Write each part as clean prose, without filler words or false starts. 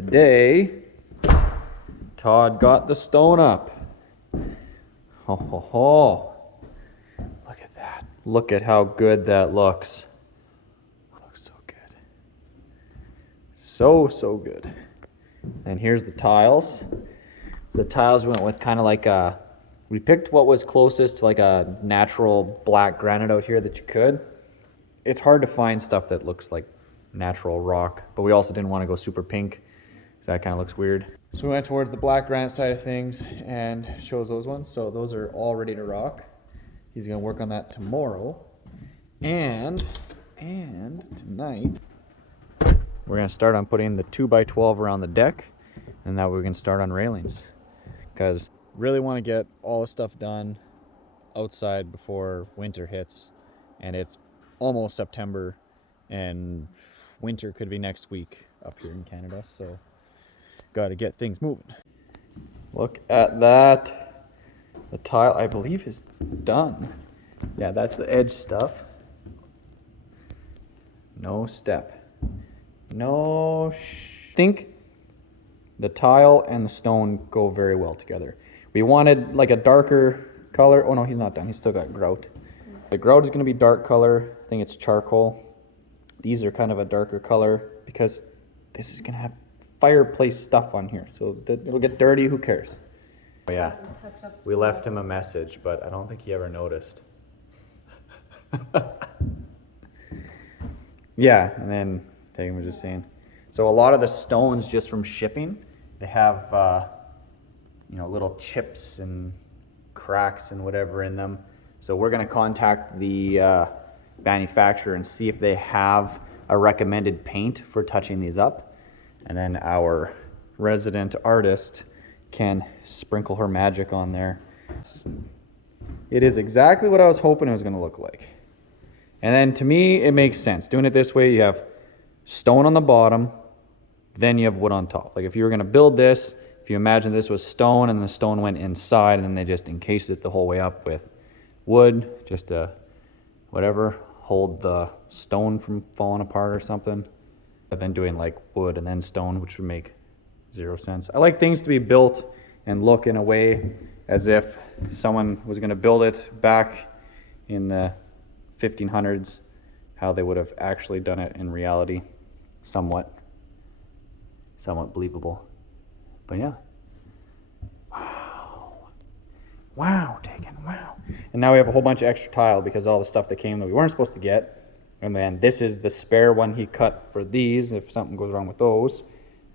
today, Todd got the stone up. Ho ho ho. Look at that. Look at how good that looks. Looks so good. So good. And here's the tiles. So the tiles went with kind of like a, we picked what was closest to like a natural black granite out here that you could. It's hard to find stuff that looks like natural rock, but we also didn't want to go super pink because that kind of looks weird. So we went towards the black granite side of things and chose those ones. So those are all ready to rock. He's going to work on that tomorrow. And tonight, we're going to start on putting the 2x12 around the deck, and that we can start on railings. Because really want to get all the stuff done outside before winter hits, and it's almost September, and winter could be next week up here in Canada, so got to get things moving. Look at that. The tile, I believe, is done. Yeah, that's the edge stuff. No step. No think the tile and the stone go very well together. We wanted like a darker color. Oh no, he's not done. He's still got grout. The grout is going to be dark color. I think it's charcoal. These are kind of a darker color because this is going to have fireplace stuff on here. So it'll get dirty. Who cares? Oh yeah, we left him a message, but I don't think he ever noticed. Yeah, and then Tegan was just saying. So a lot of the stones, just from shipping, they have little chips and cracks and whatever in them. So we're going to contact the manufacturer and see if they have a recommended paint for touching these up, and then our resident artist can sprinkle her magic on there. It is exactly what I was hoping it was going to look like. And then to me it makes sense doing it this way. You have stone on the bottom, then you have wood on top. Like if you were going to build this, if you imagine this was stone and the stone went inside and then they just encased it the whole way up with wood, just to whatever, hold the stone from falling apart or something. But then doing like wood and then stone, which would make zero sense. I like things to be built and look in a way as if someone was going to build it back in the 1500s, how they would have actually done it in reality. Somewhat believable. But yeah. Wow, Tegan, wow. And now we have a whole bunch of extra tile because all the stuff that came that we weren't supposed to get. And then this is the spare one he cut for these if something goes wrong with those.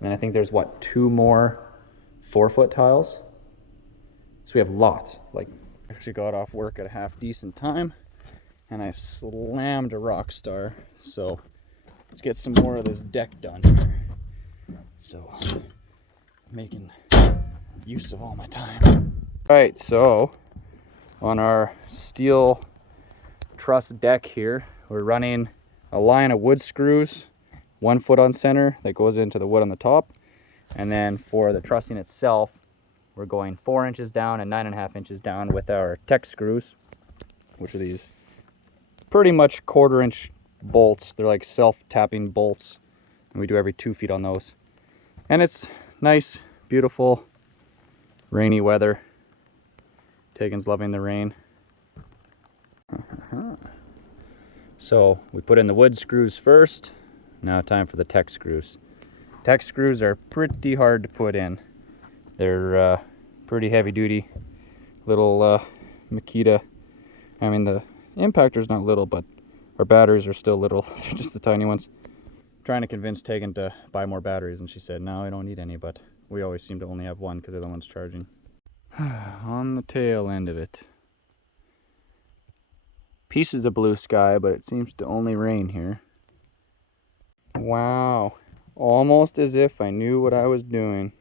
And then I think there's what, 2 more 4-foot tiles? So we have lots. Like, I actually got off work at a half decent time and I slammed a rock star. So let's get some more of this deck done here. So making use of all my time. Alright, so on our steel truss deck here, we're running a line of wood screws, 1 foot on center that goes into the wood on the top, and then for the trussing itself we're going 4 inches down and 9.5 inches down with our tech screws, which are these pretty much 1/4 inch bolts. They're like self-tapping bolts, and we do every 2 feet on those. And it's nice, beautiful, rainy weather. Tegan's loving the rain. So we put in the wood screws first. Now time for the tech screws. Tech screws are pretty hard to put in. They're pretty heavy duty. Little Makita. I mean, the impactor's not little, but our batteries are still little. They're just the tiny ones. Trying to convince Tegan to buy more batteries, and she said no, I don't need any, but we always seem to only have one because they're the ones charging. On the tail end of it, pieces of blue sky, but it seems to only rain here. Wow, almost as if I knew what I was doing.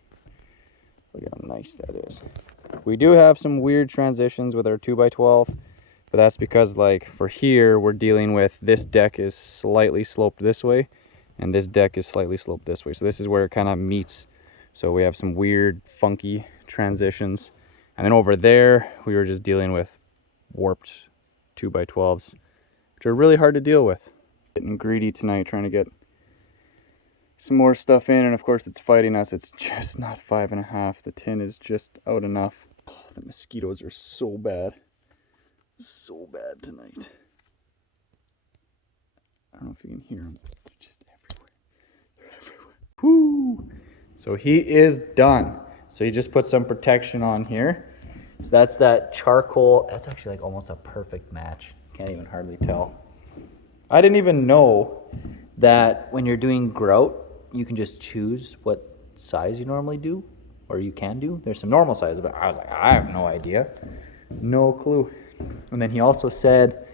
Look how nice that is. We do have some weird transitions with our 2x12, but that's because, like, for here we're dealing with this deck is slightly sloped this way and this deck is slightly sloped this way, so this is where it kind of meets. So we have some weird funky transitions. And then over there, we were just dealing with warped 2x12s, which are really hard to deal with. Getting greedy tonight, trying to get some more stuff in, and of course it's fighting us. It's just not 5.5. The tin is just out enough. Oh, the mosquitoes are so bad. So bad tonight. I don't know if you can hear them. They're just everywhere. They're everywhere. Whoo! So he is done. So you just put some protection on here. So that's that charcoal. That's actually like almost a perfect match. Can't even hardly tell. I didn't even know that when you're doing grout, you can just choose what size you normally do, or you can do. There's some normal sizes, but I was like, I have no idea. No clue. And then he also said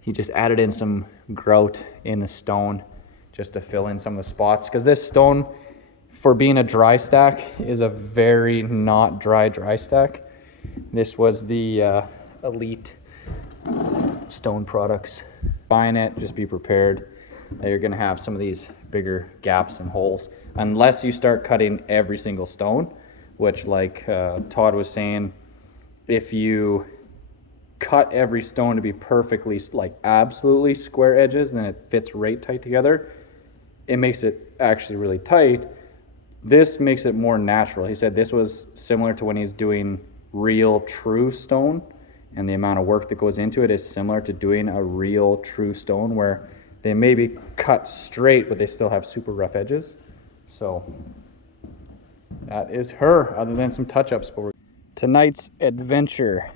he just added in some grout in the stone just to fill in some of the spots, because this stone, for being a dry stack, is a very not dry stack. This was the Elite stone products. Buying it, just be prepared that you're going to have some of these bigger gaps and holes unless you start cutting every single stone, which, like Todd was saying, if you cut every stone to be perfectly, like absolutely square edges, then it fits right tight together. It makes it actually really tight. This makes it more natural. He said this was similar to when he's doing real true stone, and the amount of work that goes into it is similar to doing a real true stone, where they may be cut straight but they still have super rough edges. So that is her, other than some touch-ups. Tonight's adventure,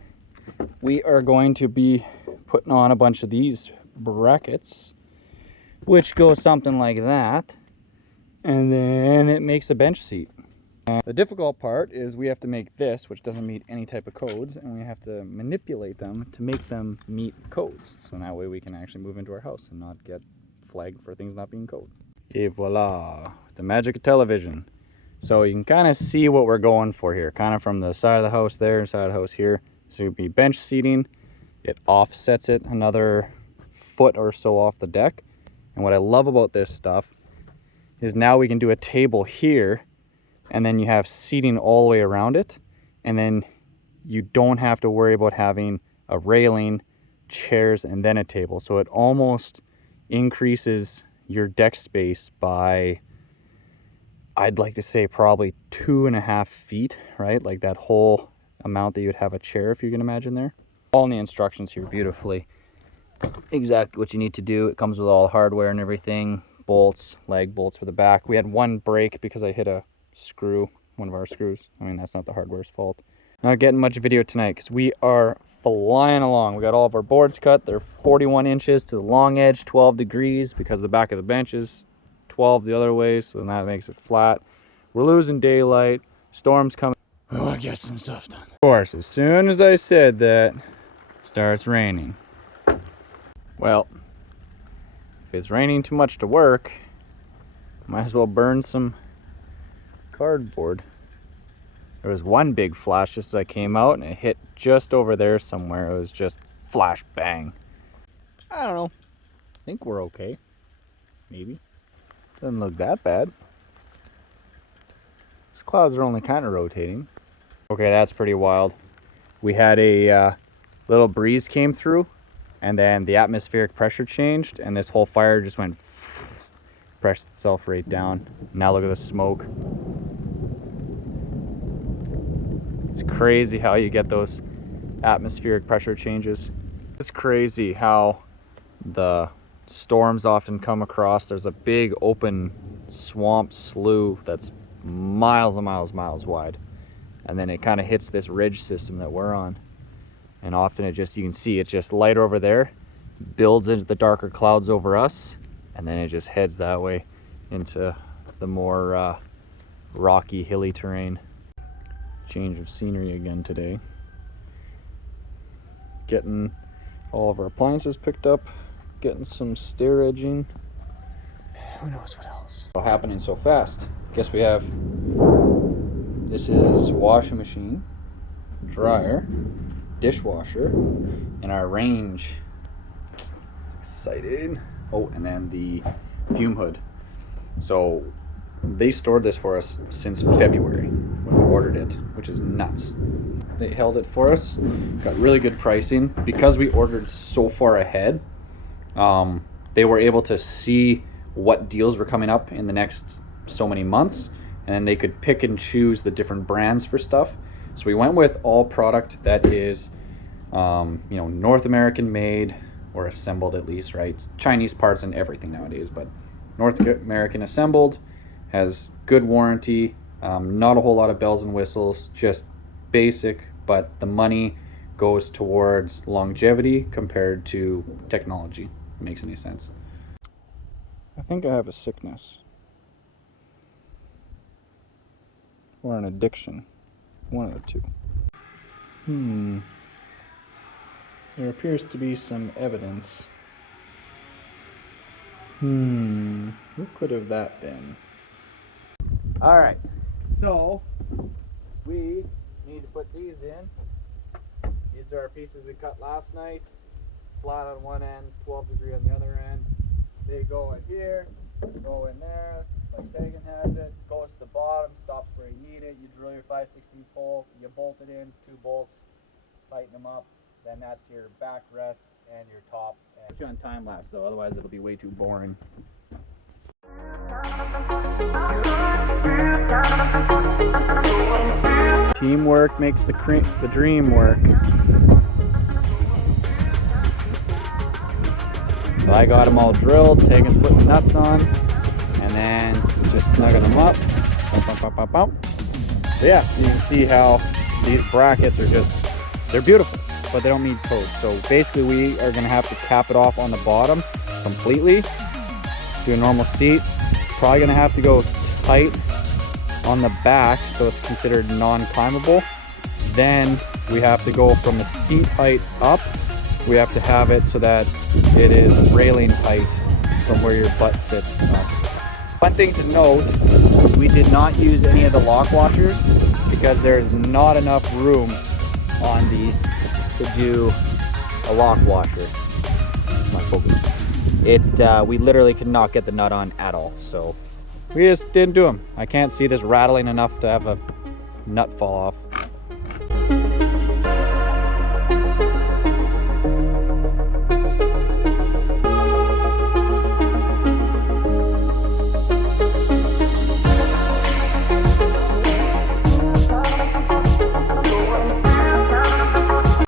we are going to be putting on a bunch of these brackets, which goes something like that, and then it makes a bench seat. The difficult part is we have to make this, which doesn't meet any type of codes, and we have to manipulate them to make them meet codes. So that way we can actually move into our house and not get flagged for things not being code. Et voila, the magic of television. So you can kind of see what we're going for here, kind of from the side of the house there, side of the house here. So it would be bench seating. It offsets it another foot or so off the deck. And what I love about this stuff is now we can do a table here, and then you have seating all the way around it, and then you don't have to worry about having a railing, chairs, and then a table. So it almost increases your deck space by, I'd like to say, probably 2.5 feet, right? Like that whole amount that you would have a chair, if you can imagine there. All in the instructions here beautifully. Exactly what you need to do. It comes with all hardware and everything. Bolts, leg bolts for the back. We had one break because I hit a screw, one of our screws. I mean, that's not the hardware's fault. Not getting much video tonight because we are flying along. We got all of our boards cut. They're 41 inches to the long edge, 12 degrees, because the back of the bench is 12 the other way, so that makes it flat. We're losing daylight. Storm's coming. We want to get some stuff done. Of course, as soon as I said that, it starts raining. Well, if it's raining too much to work, might as well burn some cardboard. There was one big flash just as I came out, and it hit just over there somewhere. It was just flash bang. I don't know. I think we're okay. Maybe. Doesn't look that bad. These clouds are only kind of rotating. Okay, that's pretty wild. We had a little breeze came through, and then the atmospheric pressure changed, and this whole fire just went, pressed itself right down. Now look at the smoke. It's crazy how you get those atmospheric pressure changes. It's crazy how the storms often come across. There's a big open swamp slough that's miles and miles wide, and then it kind of hits this ridge system that we're on, and often it just, you can see it just light over there, builds into the darker clouds over us, and then it just heads that way into the more rocky, hilly terrain. Change of scenery again today. Getting all of our appliances picked up, getting some stair edging. Who knows what else? All happening so fast. Guess we have, this is washing machine, dryer, dishwasher, and our range. Excited. Oh, and then the fume hood. So they stored this for us since February when we ordered it, which is nuts. They held it for us, got really good pricing. Because we ordered so far ahead, they were able to see what deals were coming up in the next so many months, and then they could pick and choose the different brands for stuff. So we went with all product that is North American made, or assembled at least, right? Chinese parts and everything nowadays, but North American assembled, has good warranty, not a whole lot of bells and whistles, just basic, but the money goes towards longevity compared to technology. If it makes any sense. I think I have a sickness or an addiction, one of the two. There appears to be some evidence. Who could have that been? Alright, so we need to put these in. These are our pieces we cut last night. Flat on one end, 12 degree on the other end. They go in here, go in there, like Tegan has it, goes to the bottom, stops where you need it. You drill your 5/16 hole, you bolt it in, 2 bolts, tighten them up. Then that's your backrest and your top. And put you on time lapse though, otherwise it'll be way too boring. Teamwork makes the dream work. So I got them all drilled, Tegan's putting the nuts on, and then just snugging them up. So yeah, you can see how these brackets are they're beautiful, but they don't need coat. So basically we are going to have to cap it off on the bottom completely, do a normal seat. Probably going to have to go tight on the back so it's considered non-climbable. Then we have to go from the seat height up. We have to have it so that it is railing height from where your butt sits up. One thing to note, we did not use any of the lock washers because there's not enough room on these to do a lock washer. My focus. We literally could not get the nut on at all, so we just didn't do them. I can't see this rattling enough to have a nut fall off.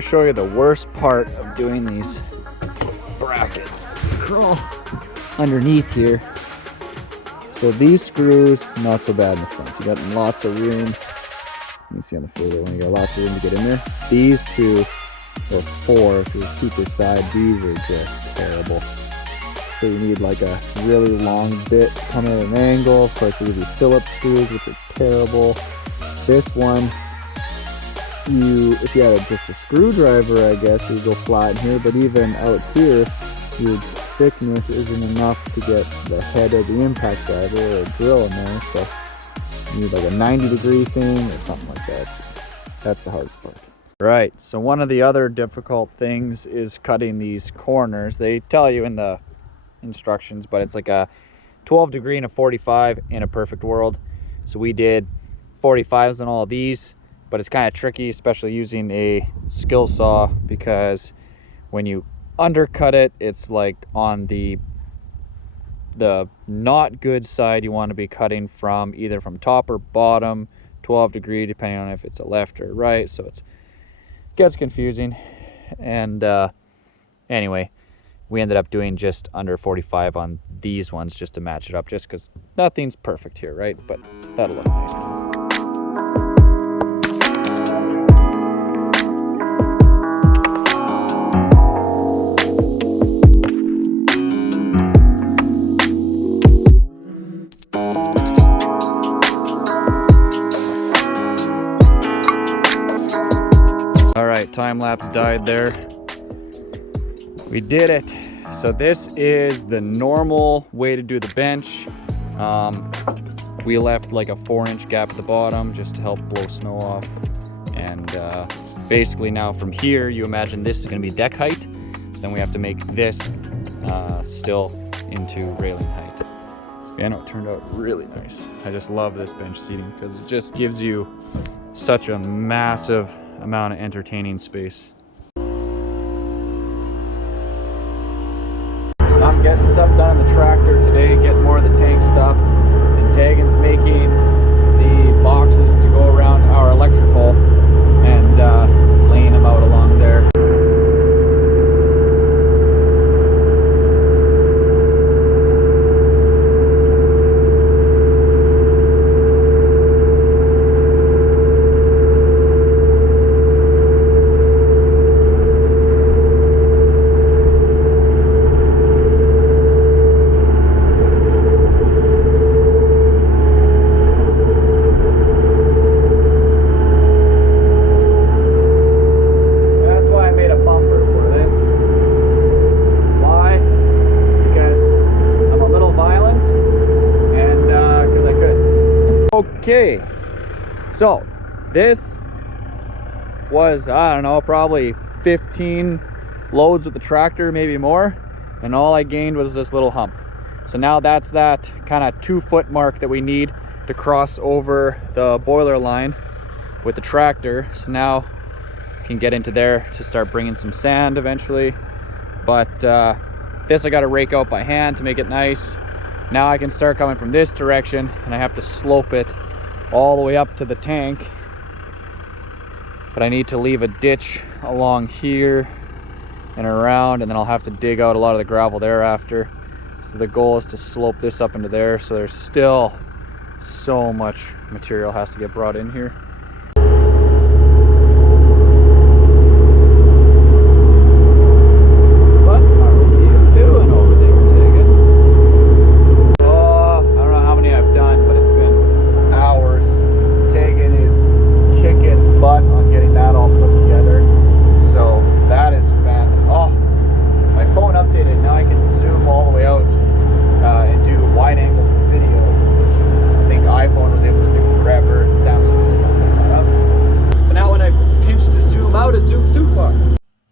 Show you the worst part of doing these brackets. Crawl underneath here. So these screws, not so bad in the front. You got lots of room. You can see on the photo when you got lots of room to get in there. These two, or 4 if you're super side, these are just terrible. So you need like a really long bit coming at an angle. Of course, you use Phillips screws, which are terrible. This one, if you had just a screwdriver, I guess you'd go flat in here, but even out here, your thickness isn't enough to get the head of the impact driver or a drill in there, so you need like a 90-degree thing or something like that. That's the hardest part. Right, so one of the other difficult things is cutting these corners. They tell you in the instructions, but it's like a 12 degree and a 45 in a perfect world. So we did 45s on all of these. But it's kind of tricky, especially using a skill saw, because when you undercut it, it's like on the not good side. You want to be cutting from either from top or bottom, 12 degree, depending on if it's a left or right. So it gets confusing. And anyway, we ended up doing just under 45 on these ones just to match it up, just because nothing's perfect here, right? But that'll look nice. Alright, time lapse died there. We did it. So this is the normal way to do the bench. We left like a 4-inch gap at the bottom just to help blow snow off. And basically now from here, you imagine this is going to be deck height. So then we have to make this still into railing height. Yeah, no, it turned out really nice. I just love this bench seating because it just gives you such a massive amount of entertaining space. I'm getting stuff done on the tractor today, getting more of the tank stuff, and Tegan's making the boxes to go around our electrical and laying them out along there. Okay, so this was, I don't know, probably 15 loads with the tractor, maybe more, and all I gained was this little hump. So now that's that kind of 2-foot mark that we need to cross over the boiler line with the tractor. So now I can get into there to start bringing some sand eventually, but this I got to rake out by hand to make it nice. Now I can start coming from this direction, and I have to slope it all the way up to the tank, but I need to leave a ditch along here and around, and then I'll have to dig out a lot of the gravel thereafter. So the goal is to slope this up into there, so there's still so much material has to get brought in here.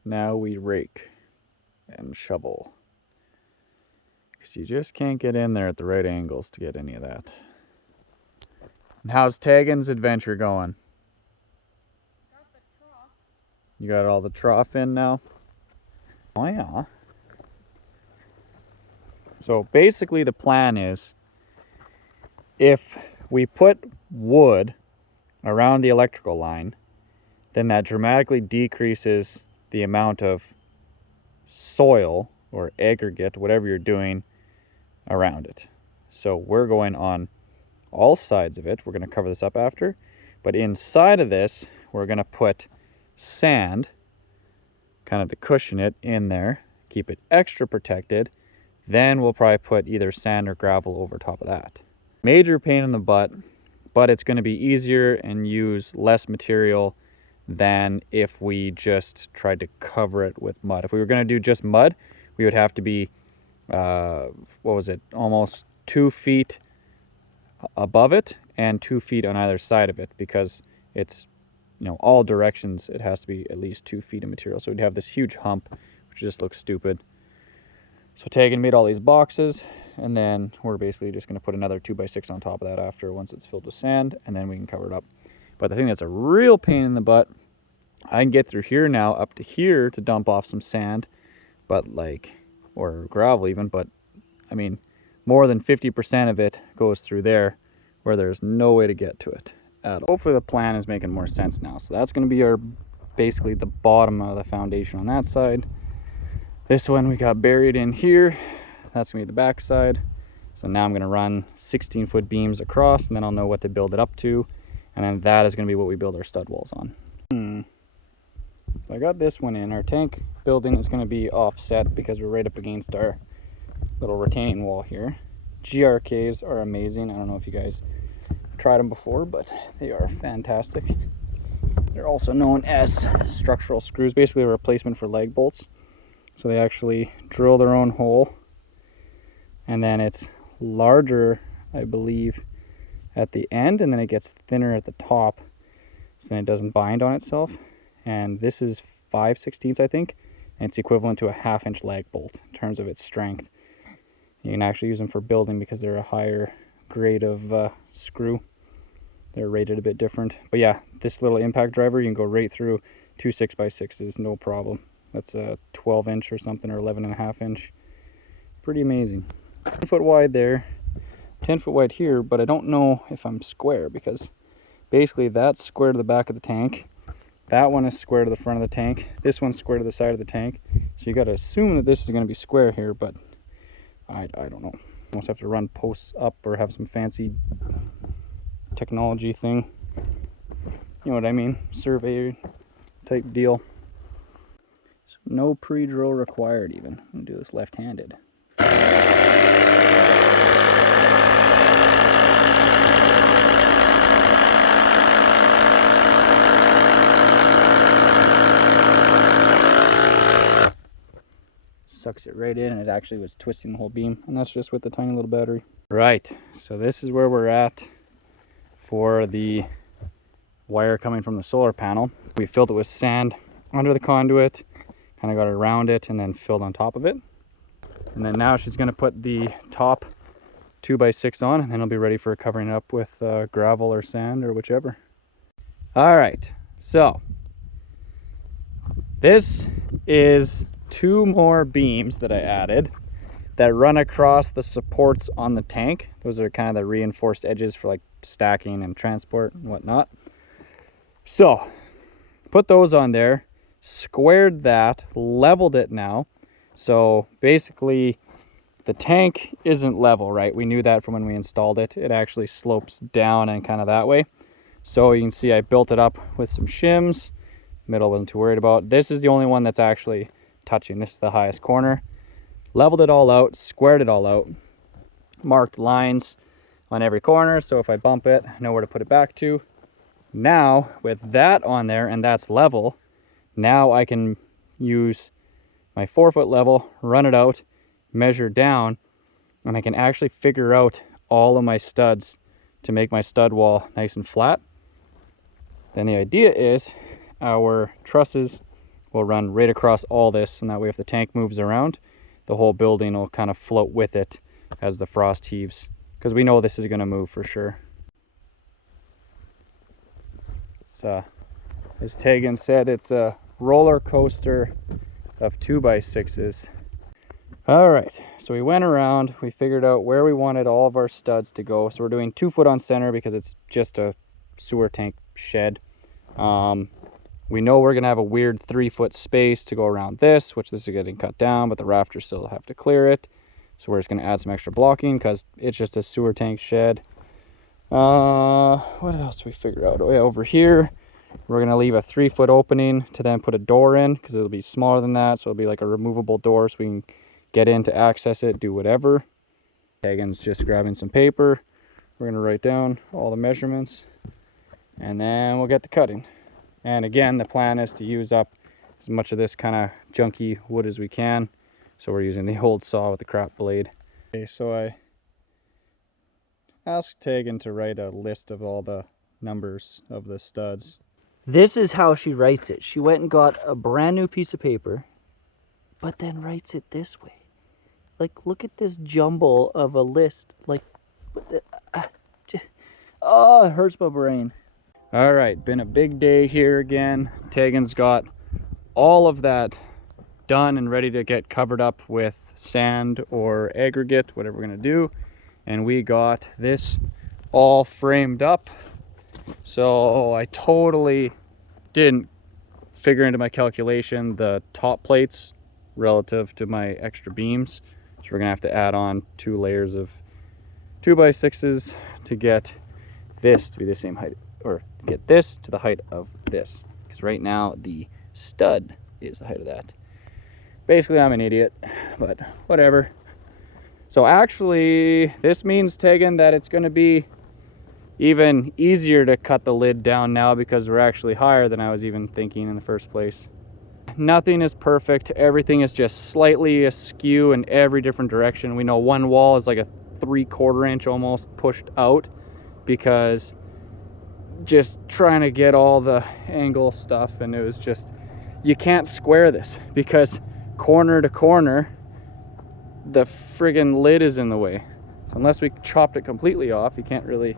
Now we rake and shovel, because you just can't get in there at the right angles to get any of that. And how's Tegan's adventure going? Got the trough. You got all the trough in now? Oh yeah. So basically the plan is, if we put wood around the electrical line, then that dramatically decreases the amount of soil or aggregate, whatever you're doing, around it. So we're going on all sides of it. We're going to cover this up after, but inside of this we're going to put sand, kind of to cushion it in there, keep it extra protected. Then we'll probably put either sand or gravel over top of that. Major pain in the butt, but it's going to be easier and use less material than if we just tried to cover it with mud. If we were going to do just mud, we would have to be what was it, almost 2 feet above it and 2 feet on either side of it, because it's, you know, all directions it has to be at least 2 feet of material. So we'd have this huge hump, which just looks stupid. So Tegan made all these boxes, and then we're basically just going to put another 2x6 on top of that after, once it's filled with sand, and then we can cover it up. But the thing that's a real pain in the butt, I can get through here now up to here to dump off some sand, but like, or gravel even, but I mean, more than 50% of it goes through there, where there's no way to get to it at all. Hopefully the plan is making more sense now. So that's going to be our, basically the bottom of the foundation on that side. This one we got buried in here. That's going to be the back side. So now I'm going to run 16-foot beams across, and then I'll know what to build it up to. And then that is going to be what we build our stud walls on. So I got this one in. Our tank building is going to be offset because we're right up against our little retaining wall here. GRKs are amazing. I don't know if you guys tried them before, but they are fantastic. They're also known as structural screws, basically a replacement for leg bolts. So they actually drill their own hole, and then it's larger, I believe, at the end, and then it gets thinner at the top, so then it doesn't bind on itself. And this is 5/16, I think, and it's equivalent to a 1/2-inch lag bolt in terms of its strength. You can actually use them for building because they're a higher grade of screw. They're rated a bit different. But yeah, this little impact driver, you can go right through 2 6x6s, no problem. That's a 12-inch or something, or 11.5-inch. Pretty amazing. 1 foot wide there. 10-foot wide here, but I don't know if I'm square, because basically that's square to the back of the tank. That one is square to the front of the tank. This one's square to the side of the tank. So you got to assume that this is going to be square here, but I don't know. Almost have to run posts up or have some fancy technology thing. You know what I mean? Survey type deal. So no pre-drill required even. I'm going to do this left-handed. Sucks it right in, and it actually was twisting the whole beam, and that's just with the tiny little battery. Right, so this is where we're at for the wire coming from the solar panel. We filled it with sand under the conduit, kind of got it around it, and then filled on top of it. And then now she's going to put the top 2x6 on, and then it'll be ready for covering it up with gravel or sand or whichever. All right, so this is 2 more beams that I added that run across the supports on the tank. Those are kind of the reinforced edges for like stacking and transport and whatnot. So put those on there, squared that, leveled it now. So basically the tank isn't level, right? We knew that from when we installed it. It actually slopes down and kind of that way. So you can see I built it up with some shims. Middle wasn't too worried about. This is the only one that's actually touching. This is the highest corner. Leveled it all out, squared it all out, marked lines on every corner, so if I bump it, I know where to put it back to. Now with that on there and that's level, now I can use my 4-foot level, run it out, measure down, and I can actually figure out all of my studs to make my stud wall nice and flat. Then the idea is our trusses will run right across all this, and that way if the tank moves around, the whole building will kind of float with it as the frost heaves, because we know this is going to move for sure. So as Tegan said, it's a roller coaster of 2x6s. All right, so we went around, we figured out where we wanted all of our studs to go. So we're doing 2 foot on center because it's just a sewer tank shed. We know we're gonna have a weird 3-foot space to go around this, which this is getting cut down, but the rafters still have to clear it. So we're just gonna add some extra blocking because it's just a sewer tank shed. What else did we figure out? Oh yeah, over here, we're gonna leave a 3-foot opening to then put a door in, because it'll be smaller than that. So it'll be like a removable door so we can get in to access it, do whatever. Tegan's just grabbing some paper. We're gonna write down all the measurements, and then we'll get to cutting. And again, the plan is to use up as much of this kind of junky wood as we can. So we're using the old saw with the crap blade. Okay, so I asked Tegan to write a list of all the numbers of the studs. This is how she writes it. She went and got a brand new piece of paper, but then writes it this way. Like, look at this jumble of a list. Like, oh, it hurts my brain. All right, been a big day here again. Tegan's got all of that done and ready to get covered up with sand or aggregate, whatever we're gonna do. And we got this all framed up. So I totally didn't figure into my calculation the top plates relative to my extra beams. So we're gonna have to add on 2 layers of 2x6s to get this to be the same height, or get this to the height of this, because right now the stud is the height of that. Basically I'm an idiot, but whatever. So actually this means, Tegan, that it's going to be even easier to cut the lid down now, because we're actually higher than I was even thinking in the first place. Nothing is perfect, everything is just slightly askew in every different direction. We know one wall is like a 3/4 inch almost pushed out, because just trying to get all the angle stuff, and it was just, you can't square this because corner to corner the friggin' lid is in the way. So unless we chopped it completely off, you can't really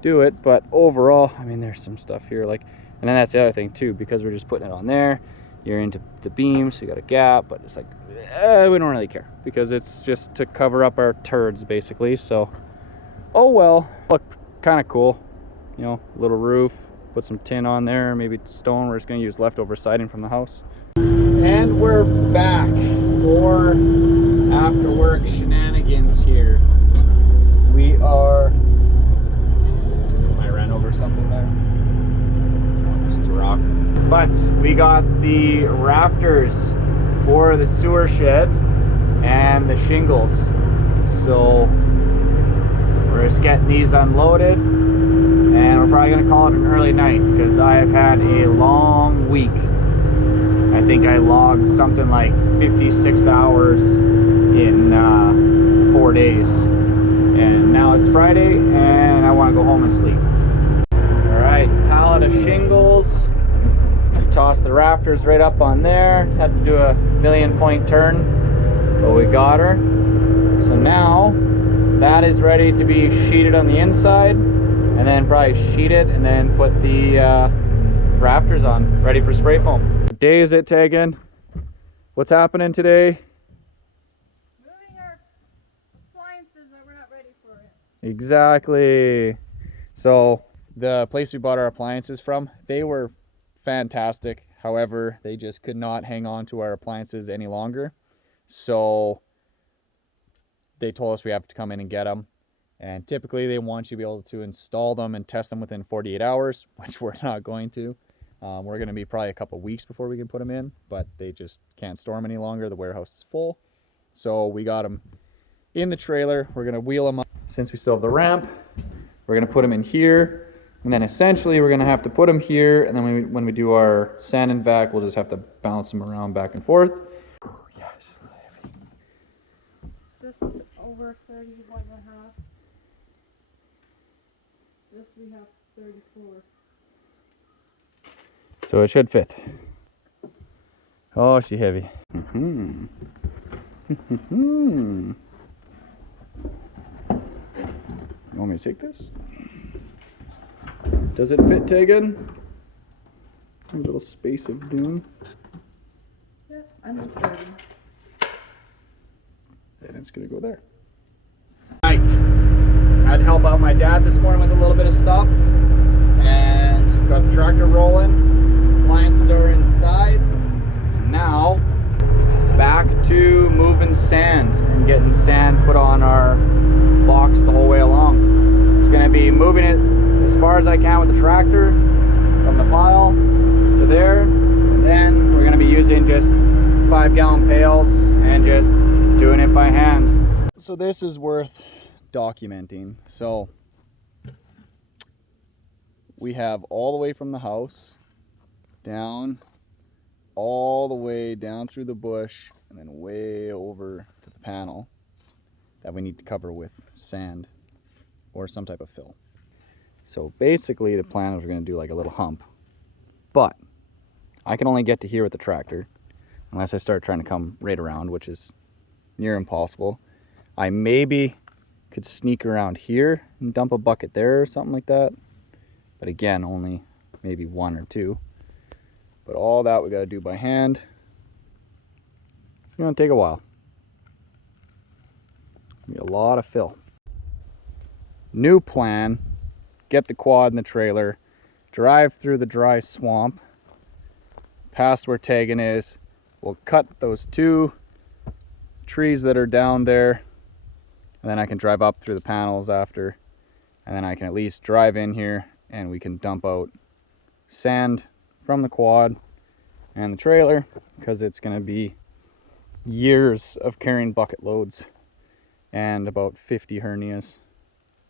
do it. But overall, I mean, there's some stuff here, like, and then that's the other thing too, because we're just putting it on there, you're into the beam, so you got a gap, but it's like, we don't really care, because it's just to cover up our turds basically. So Oh well, look, kind of cool. You know, little roof, put some tin on there, maybe stone. We're just gonna use leftover siding from the house. And we're back for after work shenanigans here. We are, I ran over something there. Just a rock. But we got the rafters for the sewer shed and the shingles. So we're just getting these unloaded, and we're probably gonna call it an early night because I have had a long week. I think I logged something like 56 hours in 4 days. And now it's Friday and I want to go home and sleep. Alright, pallet of shingles. Toss the rafters right up on there. Had to do a 1,000,000 turn, but we got her. So now that is ready to be sheeted on the inside, and then probably sheet it and then put the rafters on, ready for spray foam. What day is it, Tegan? What's happening today? Moving our appliances that we're not ready for it. Exactly. So the place we bought our appliances from, they were fantastic. However, they just could not hang on to our appliances any longer. So they told us we have to come in and get them. And typically they want you to be able to install them and test them within 48 hours, which we're not going to. We're going to be probably a couple weeks before we can put them in, but they just can't store them any longer. The warehouse is full. So we got them in the trailer. We're going to wheel them up. Since we still have the ramp, we're going to put them in here. And then essentially we're going to have to put them here. And then when we do our sand and vac, we'll just have to bounce them around back and forth. Yeah, it's just a little heavy. This is over 31.5. This we have 34. So it should fit. Oh, she's heavy. You want me to take this? Does it fit, Tegan? A little space of doom. Yeah, under 30. And it's gonna go there. Right. I had to help out my dad this morning with a little bit of stuff. And got the tractor rolling. Appliances are inside. And now, back to moving sand and getting sand put on our box the whole way along. It's gonna be moving it as far as I can with the tractor from the pile to there, and then we're going to be using just 5-gallon pails and just doing it by hand. So this is worth documenting. So we have all the way from the house down, all the way down through the bush, and then way over to the panel that we need to cover with sand or some type of fill. So basically the plan is we're going to do like a little hump, but I can only get to here with the tractor unless I start trying to come right around, which is near impossible. I maybe could sneak around here and dump a bucket there or something like that, but again, only maybe 1 or 2. But all that we got to do by hand. It's going to take a while. Be a lot of fill. New plan. Get the quad in the trailer, drive through the dry swamp, past where Tegan is. We'll cut those 2 trees that are down there, and then I can drive up through the panels after, and then I can at least drive in here and we can dump out sand from the quad and the trailer, because it's going to be years of carrying bucket loads and about 50 hernias.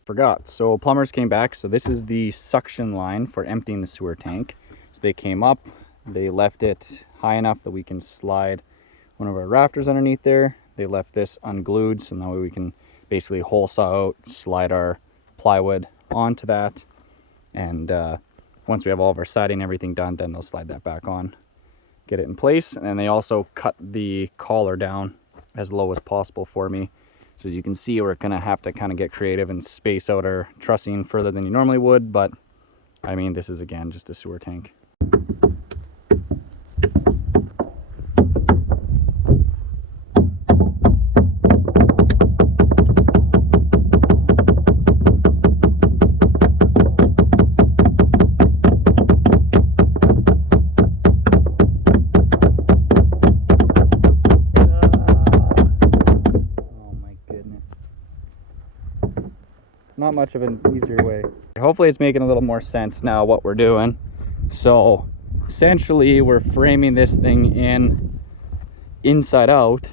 Forgot, so plumbers came back. So this is the suction line for emptying the sewer tank. So they came up, they left it high enough that we can slide one of our rafters underneath there. They left this unglued, so now we can basically hole saw out, slide our plywood onto that, and once we have all of our siding and everything done, then they'll slide that back on, get it in place. And then they also cut the collar down as low as possible for me. So you can see we're gonna have to kind of get creative and space out our trussing further than you normally would, but I mean, this is again just a sewer tank. much of an easier way. Hopefully it's making a little more sense now what we're doing. So essentially we're framing this thing in inside out,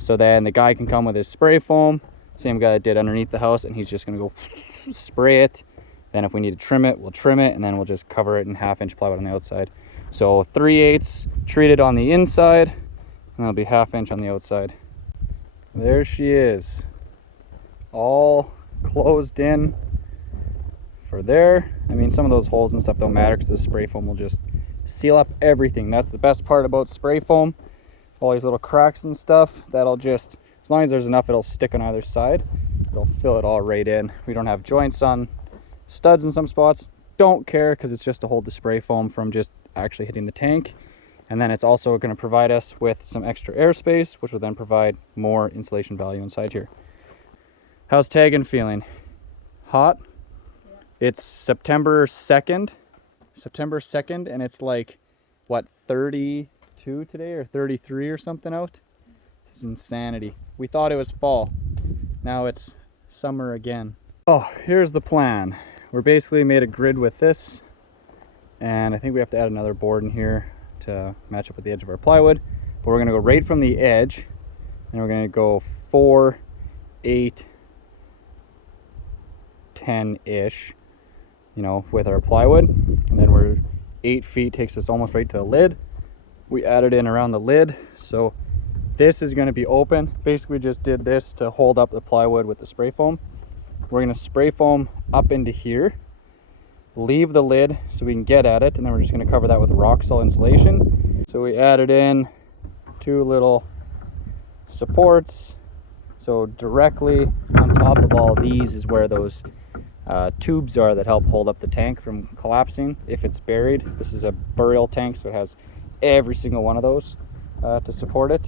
so then the guy can come with his spray foam, same guy that did underneath the house, and he's just gonna go spray it. Then if we need to trim it, we'll trim it, and then we'll just cover it in 1/2-inch plywood on the outside. So 3/8 treated on the inside, and it'll be 1/2 inch on the outside. There she is, all closed in for there. I mean, some of those holes and stuff don't matter because the spray foam will just seal up everything. That's the best part about spray foam. All these little cracks and stuff, that'll just, as long as there's enough, it'll stick on either side. It'll fill it all right in. We don't have joints on studs in some spots. Don't care, because it's just to hold the spray foam from just actually hitting the tank. And then it's also going to provide us with some extra airspace, which will then provide more insulation value inside here. How's Tegan feeling? Hot? Yeah. It's September 2nd, and it's like, what, 32 today or 33 or something out? This is insanity. We thought it was fall. Now it's summer again. Oh, here's the plan. We're basically made a grid with this, and I think we have to add another board in here to match up with the edge of our plywood. But we're going to go right from the edge, and we're going to go 4, 8, 10-ish, you know, with our plywood. And then we're 8 feet, takes us almost right to the lid. We added in around the lid, so this is going to be open. Basically just did this to hold up the plywood with the spray foam. We're going to spray foam up into here, leave the lid so we can get at it, and then we're just going to cover that with rock salt insulation. So we added in 2 little supports, so directly on top of all these is where those tubes are that help hold up the tank from collapsing if it's buried. This is a burial tank, so it has every single one of those to support it.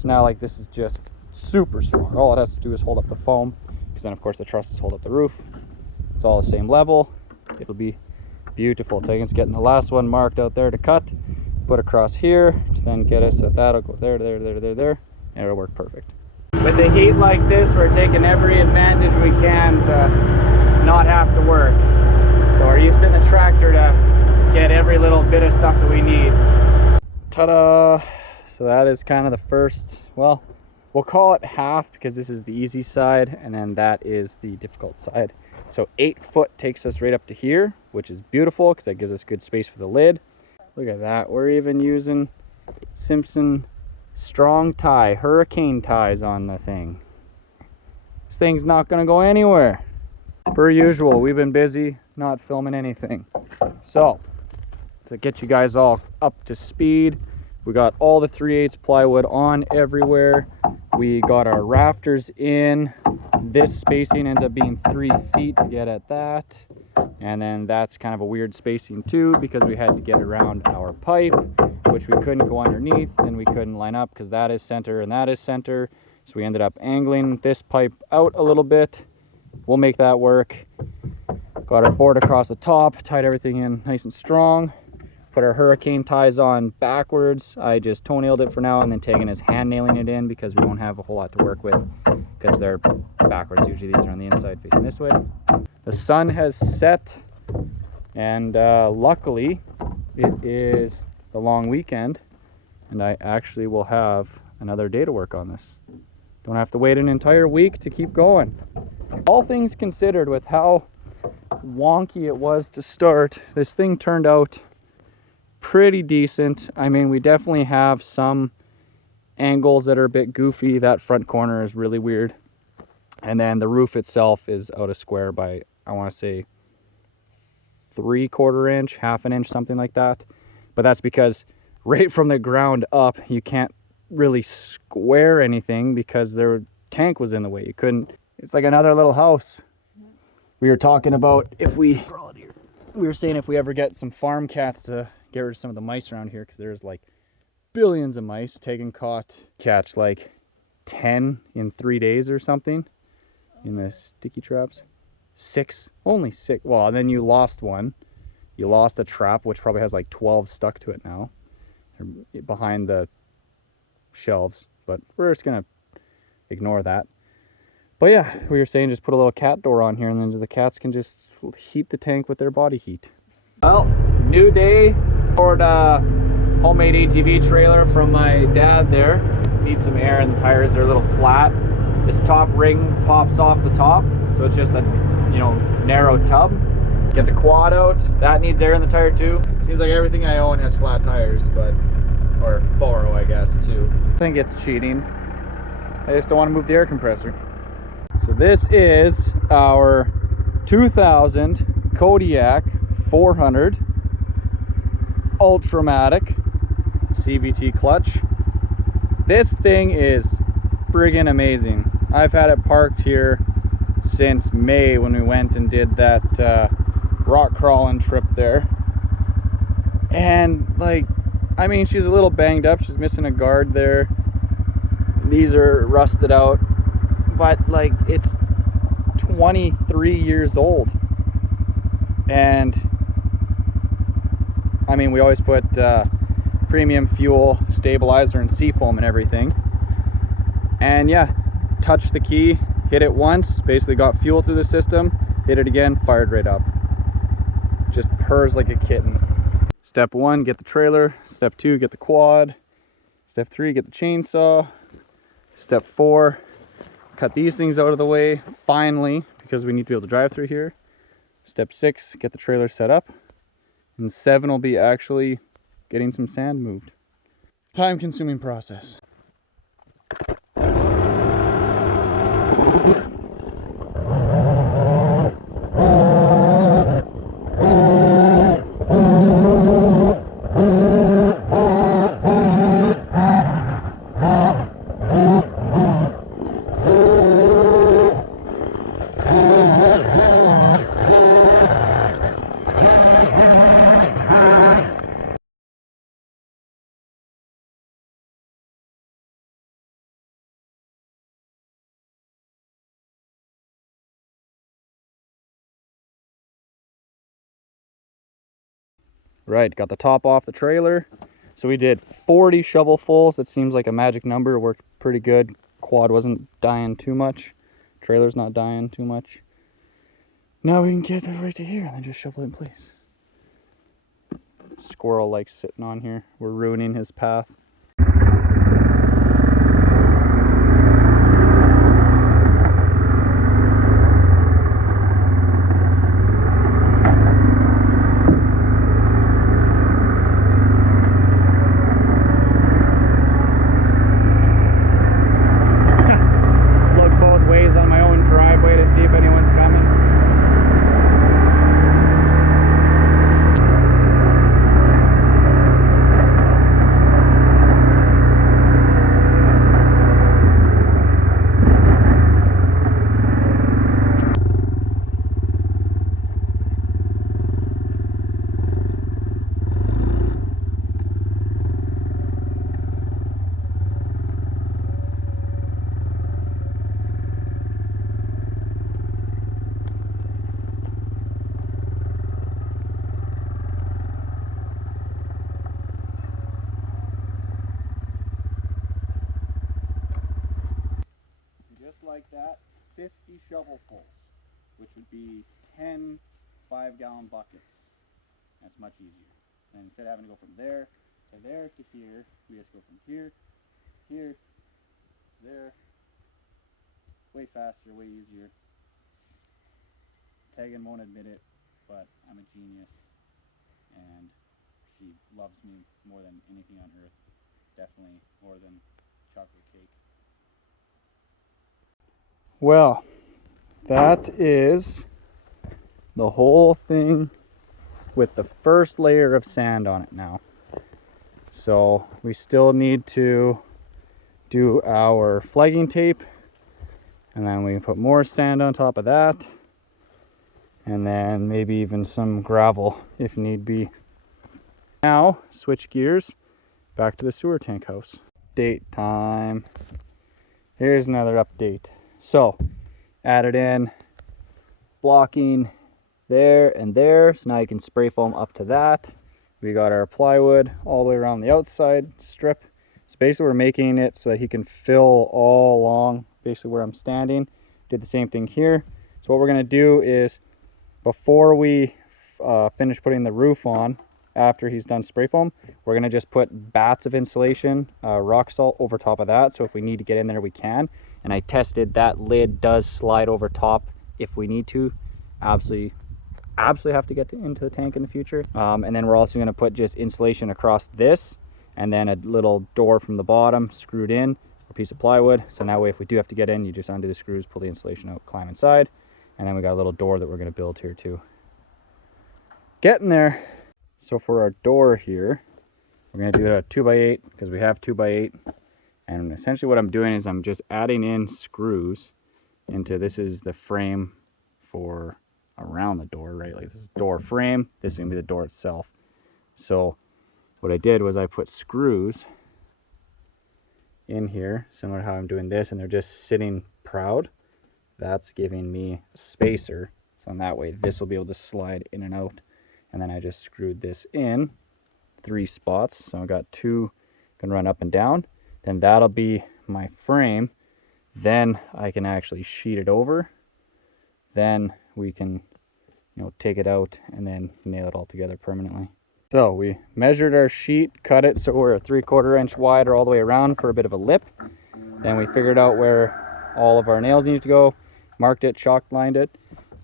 So now, like, this is just super strong. All it has to do is hold up the foam, because then of course the trusses hold up the roof. It's all the same level. It'll be beautiful. Tegan's getting the last one marked out there to cut, put across here to then get us at that'll go there, and it'll work perfect. With the heat like this, we're taking every advantage we can to not have to work. So we're using the tractor to get every little bit of stuff that we need. Ta-da! So that is kind of the first, well, we'll call it half because this is the easy side, and then that is the difficult side. So 8 foot takes us right up to here, which is beautiful because that gives us good space for the lid. Look at that. We're even using Simpson strong tie, hurricane ties on the thing. This thing's not going to go anywhere. Per usual, we've been busy not filming anything. So, to get you guys all up to speed, we got all the 3/8 plywood on everywhere. We got our rafters in. This spacing ends up being 3 feet to get at that. And then that's kind of a weird spacing too, because we had to get around our pipe, which we couldn't go underneath, and we couldn't line up because that is center and that is center. So we ended up angling this pipe out a little bit. We'll make that work. Got our board across the top, tied everything in nice and strong. Put our hurricane ties on backwards. I just toenailed it for now, and then Tegan is hand nailing it in because we won't have a whole lot to work with because they're backwards. Usually these are on the inside facing this way. The sun has set, and luckily it is the long weekend, and I actually will have another day to work on this. Don't have to wait an entire week to keep going. All things considered, with how wonky it was to start, this thing turned out pretty decent. I mean, we definitely have some angles that are a bit goofy. That front corner is really weird, and then the roof itself is out of square by, I want to say, 3/4 inch, 1/2 inch, something like that. But that's because right from the ground up you can't really square anything because their tank was in the way. You couldn't. It's like another little house. We were talking about if we were saying if we ever get some farm cats to get rid of some of the mice around here, because there's like billions of mice. Tegan catch like 10 in 3 days or something in the sticky traps. 6, only 6. Well, and then you lost one. You lost a trap which probably has like 12 stuck to it now. They're behind the shelves, but we're just gonna ignore that. But yeah, we were saying just put a little cat door on here, and then the cats can just heat the tank with their body heat. Well, new day. Poured homemade ATV trailer from my dad there. Needs some air, and the tires are a little flat. This top ring pops off the top, so it's just a narrow tub. Get the quad out. That needs air in the tire too. Seems like everything I own has flat tires, or borrow, I guess, too. I think it's cheating. I just don't want to move the air compressor. So this is our 2000 Kodiak 400 Ultramatic CVT clutch. This thing is friggin' amazing. I've had it parked here since May when we went and did that rock crawling trip there. And she's a little banged up. She's missing a guard there. These are rusted out, but it's 23 years old. And we always put premium fuel, stabilizer, and seafoam and everything. And yeah, touched the key, hit it once, basically got fuel through the system, hit it again, fired right up. Just purrs like a kitten. Step 1, get the trailer. Step 2, get the quad. Step 3, get the chainsaw. Step 4, cut these things out of the way, finally, because we need to be able to drive through here. Step 6, get the trailer set up. And 7 will be actually getting some sand moved. Time-consuming process. Right, got the top off the trailer. So we did 40 shovelfuls. It seems like a magic number. It worked pretty good. Quad wasn't dying too much. Trailer's not dying too much. Now we can get it right to here and then just shovel it in place. Squirrel likes sitting on here. We're ruining his path. Just like that, 50 shovelfuls, which would be 10 5-gallon buckets. That's much easier. And instead of having to go from there to there to here, we just go from here, here, there. Way faster, way easier. Tegan won't admit it, but I'm a genius, and she loves me more than anything on earth. Definitely more than chocolate cake. Well, that is the whole thing with the first layer of sand on it now. So we still need to do our flagging tape, and then we can put more sand on top of that, and then maybe even some gravel if need be. Now, switch gears back to the sewer tank house. Date time. Here's another update. So, added in blocking there and there, so now you can spray foam up to that. We got our plywood all the way around the outside strip. So basically we're making it so that he can fill all along basically where I'm standing Did the same thing here. So what we're going to do is, before we finish putting the roof on, after he's done spray foam, we're going to just put bats of insulation, rock salt over top of that, so if we need to get in there we can. And I tested that lid does slide over top if we need to. Absolutely have to get into the tank in the future. And then we're also going to put just insulation across this, and then a little door from the bottom screwed in, a piece of plywood, so now if we do have to get in, you just undo the screws, pull the insulation out, climb inside. And then we got a little door that we're going to build here too. Getting there. So for our door here, we're going to do it a 2x8 because we have 2x8. And essentially what I'm doing is I'm just adding in screws into, this is the frame for around the door, right? Like this is door frame, this is going to be the door itself. So what I did was I put screws in here, similar to how I'm doing this, and they're just sitting proud. That's giving me a spacer, so in that way this will be able to slide in and out. And then I just screwed this in 3 spots, so I've got 2 can run up and down. Then that'll be my frame. Then I can actually sheet it over. Then we can, take it out and then nail it all together permanently. So we measured our sheet, cut it so we're 3/4 inch wide or all the way around for a bit of a lip. Then we figured out where all of our nails need to go, marked it, chalk lined it,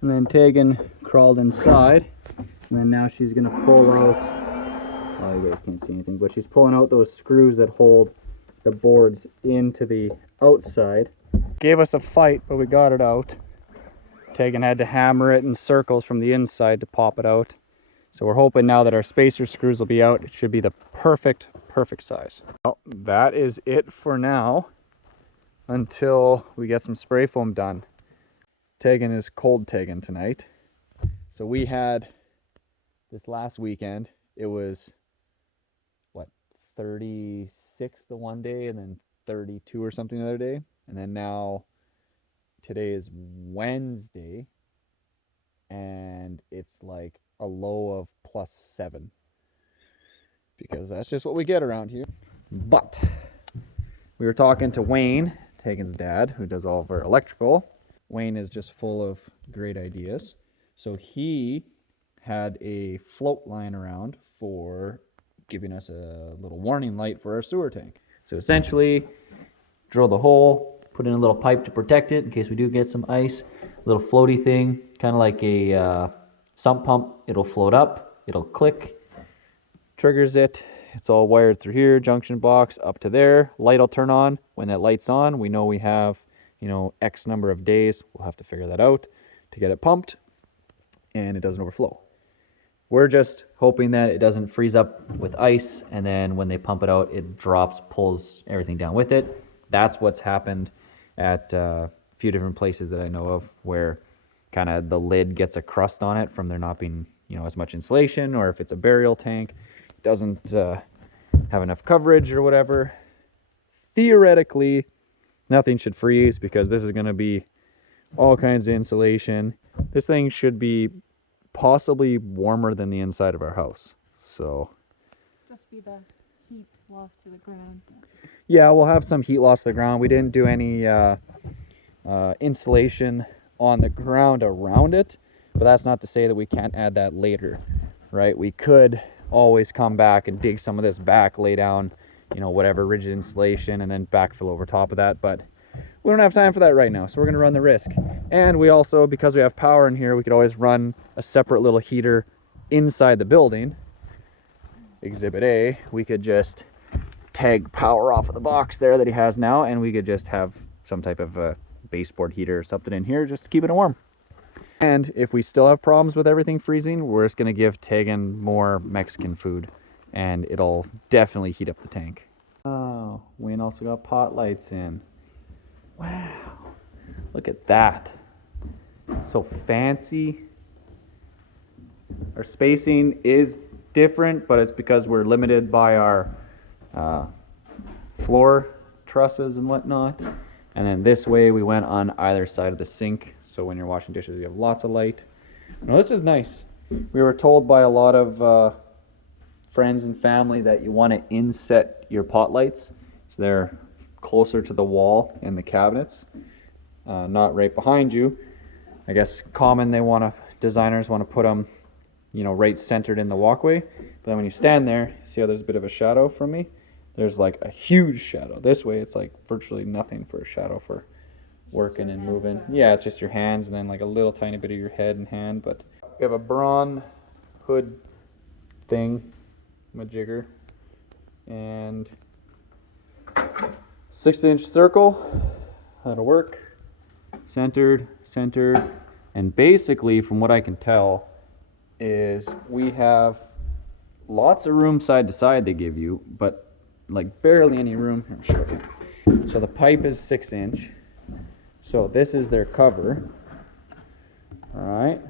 and then Tegan crawled inside. And then now she's gonna pull out, well, you guys can't see anything, but she's pulling out those screws that hold the boards into the outside. Gave us a fight, but we got it out. Tegan had to hammer it in circles from the inside to pop it out. So we're hoping now that our spacer screws will be out, it should be the perfect size. Well, that is it for now until we get some spray foam done. Tegan is cold Tegan tonight. So we had this last weekend, it was what, 36 the one day and then 32 or something the other day. And then now today is Wednesday and it's like a low of +7 because that's just what we get around here. But we were talking to Wayne, Tegan's dad, who does all of our electrical. Wayne is just full of great ideas. So he had a float lying around for giving us a little warning light for our sewer tank. So essentially, drill the hole, put in a little pipe to protect it in case we do get some ice. A little floaty thing, kind of like a sump pump. It'll float up, it'll click, triggers it. It's all wired through here, junction box up to there. Light will turn on. When that light's on, we know we have, X number of days. We'll have to figure that out to get it pumped and it doesn't overflow. We're just hoping that it doesn't freeze up with ice, and then when they pump it out, it drops, pulls everything down with it. That's what's happened at a few different places that I know of, where kind of the lid gets a crust on it from there not being, as much insulation, or if it's a burial tank, it doesn't have enough coverage or whatever. Theoretically, nothing should freeze because this is going to be all kinds of insulation. This thing should be possibly warmer than the inside of our house. So Just be the heat lost to the ground. yeah, we'll have some heat loss to the ground. We didn't do any insulation on the ground around it, but that's not to say that we can't add that later, right? We could always come back and dig some of this back, lay down, whatever rigid insulation, and then backfill over top of that, but we don't have time for that right now, so we're going to run the risk. And we also, because we have power in here, we could always run a separate little heater inside the building. Exhibit A, we could just tag power off of the box there that he has now, and we could just have some type of a baseboard heater or something in here just to keep it warm. And if we still have problems with everything freezing, we're just going to give Tegan more Mexican food, and it'll definitely heat up the tank. Oh, Wayne also got pot lights in. Wow, look at that. So fancy. Our spacing is different, but it's because we're limited by our floor trusses and whatnot. And then this way we went on either side of the sink, so when you're washing dishes you have lots of light. Now this is nice. We were told by a lot of friends and family that you want to inset your pot lights so they're closer to the wall in the cabinets. not right behind you. I guess common, designers want to put them, you know, right centered in the walkway. But then when you stand there, see how there's a bit of a shadow from me? There's like a huge shadow. This way it's like virtually nothing for a shadow for working and moving. Yeah, it's just your hands and then like a little tiny bit of your head and hand. But we have a brawn hood thing, majigger, and 6-inch circle. That'll work. Centered, and basically, from what I can tell, is we have lots of room side to side they give you, but like barely any room. Here, I'll show you. So the pipe is 6-inch. So this is their cover. Alright.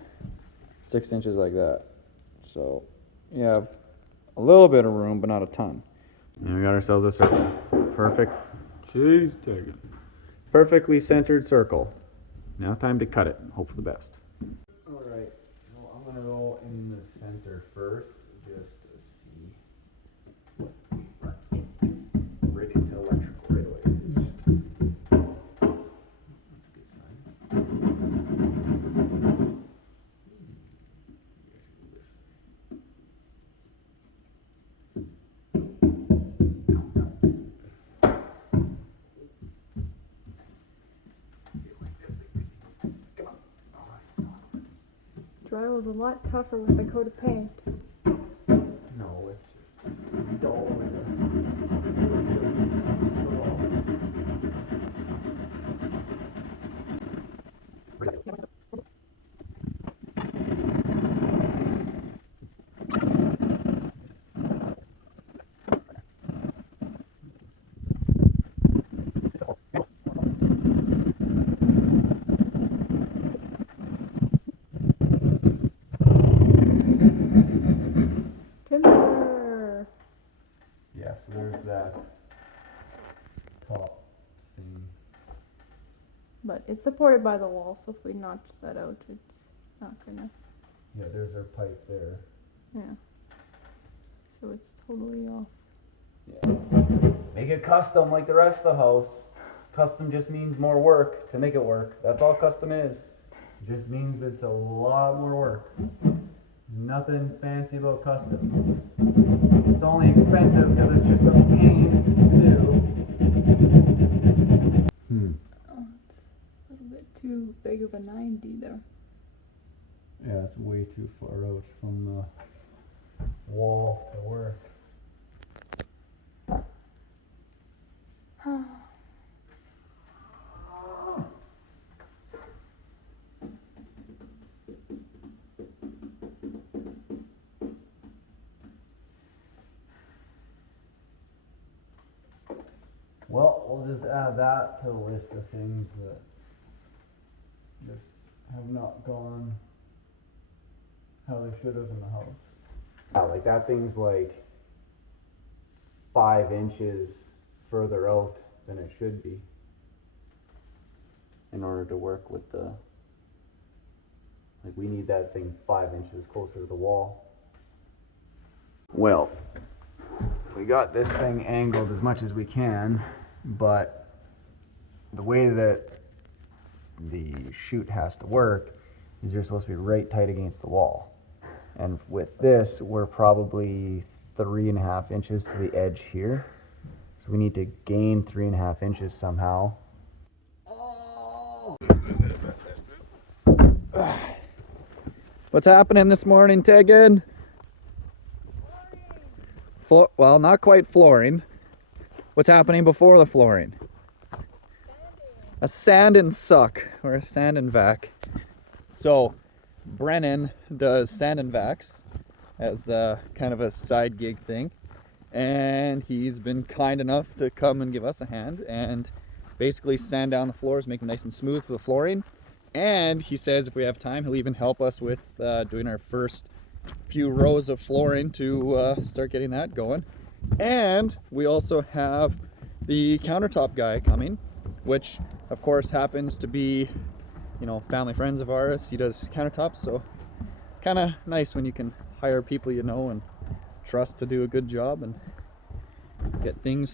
6 inches like that. So you have a little bit of room, but not a ton. And we got ourselves a circle. Perfect. Jeez, take it. Perfectly centered circle. Now time to cut it and hope for the best. Alright, well, I'm going to go in the center first, just to see what right into electrical right away. That's a good sign. Drywall's a lot tougher with a coat of paint. No, it's just dull. Timber! Yeah, so there's that top thing. But it's supported by the wall, so if we notch that out, it's not gonna. Yeah, there's our pipe there. Yeah. So it's totally off. Yeah. Make it custom like the rest of the house. Custom just means more work to make it work. That's all custom is. It just means it's a lot more work. Nothing fancy about custom. It's only expensive because it's just a pain to do. Oh, it's a little bit too big of a 90 there. Yeah, it's way too far out from the wall to work. Well, we'll just add that to the list of things that just have not gone how they should have in the house. Yeah, like that thing's like 5 inches further out than it should be in order to work with the, like we need that thing 5 inches closer to the wall. Well, we got this thing angled as much as we can, but the way that the chute has to work is you're supposed to be right tight against the wall. And with this, we're probably 3.5 inches to the edge here. So we need to gain 3.5 inches somehow. Oh. What's happening this morning, Tegan? Well, not quite flooring. What's happening before the flooring? A sand and suck, or a sand and vac. So, Brennan does sand and vacs as kind of a side gig thing, and he's been kind enough to come and give us a hand and basically sand down the floors, make them nice and smooth for the flooring. And he says if we have time, he'll even help us with doing our first few rows of flooring to start getting that going. And we also have the countertop guy coming, which of course happens to be, you know, family friends of ours. He does countertops, so kind of nice when you can hire people you know and trust to do a good job and get things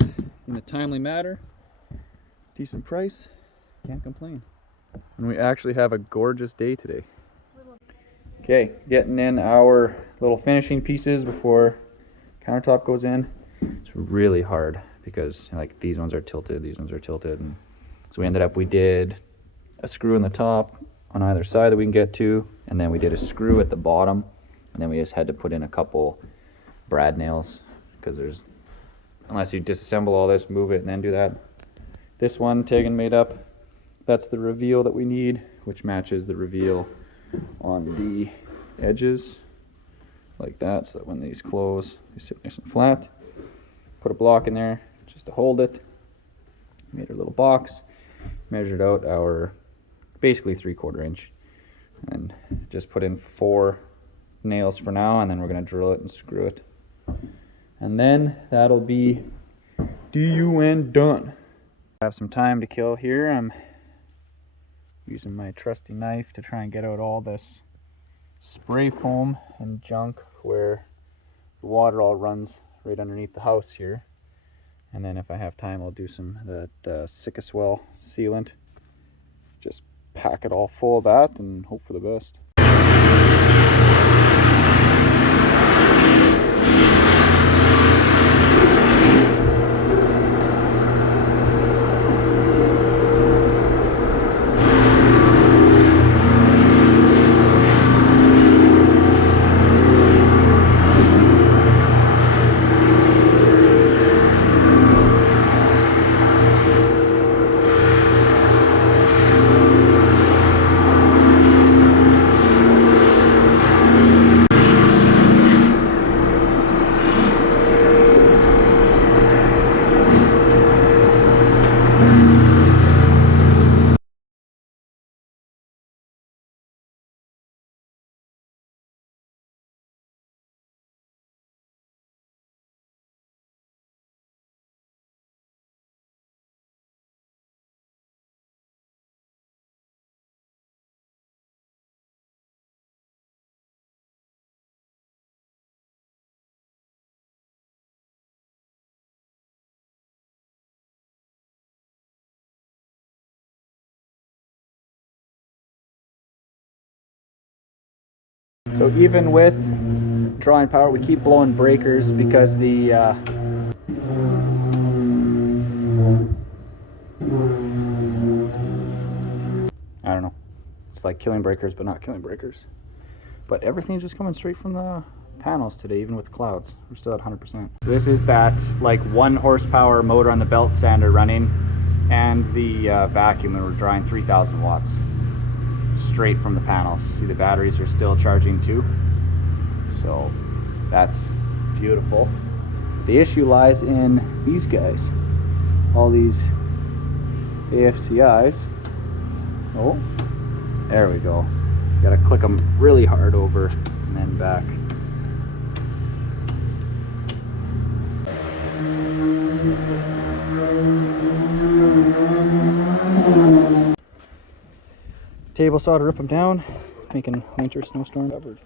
in a timely manner, decent price. Can't complain. And we actually have a gorgeous day today. Okay, getting in our little finishing pieces before countertop goes in. It's really hard because like these ones are tilted, and so we did a screw in the top on either side that we can get to, and then we did a screw at the bottom, and then we just had to put in a couple brad nails because there's, unless you disassemble all this, move it, and then do that. This one Tegan made up, that's the reveal that we need, which matches the reveal on the edges like that, so that when these close they sit nice and flat. Put a block in there just to hold it. Made our little box, measured out our basically 3/4 inch, and just put in 4 nails for now, and then we're going to drill it and screw it, and then that'll be done. I have some time to kill here. I'm using my trusty knife to try and get out all this spray foam and junk where the water all runs right underneath the house here. And then if I have time, I'll do some of that Sqft sealant. Just pack it all full of that and hope for the best. So even with drawing power, we keep blowing breakers because the I don't know, it's like killing breakers but not killing breakers. But everything's just coming straight from the panels today, even with clouds. We're still at 100%. So this is that like 1 horsepower motor on the belt sander running, and the vacuum, and we're drawing 3,000 watts straight from the panels. See, the batteries are still charging too, so that's beautiful. The issue lies in these guys, all these AFCIs. Oh, there we go. Gotta click them really hard over and then back. Table saw to rip them down, making winter snowstorm covered.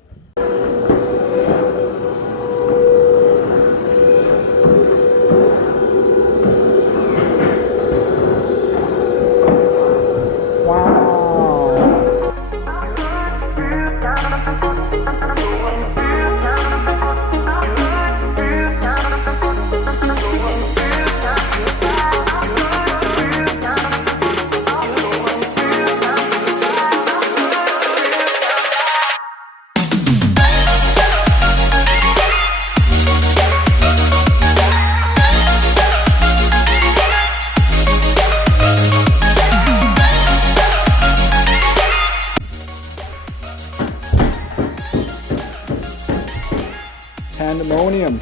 Pandemonium,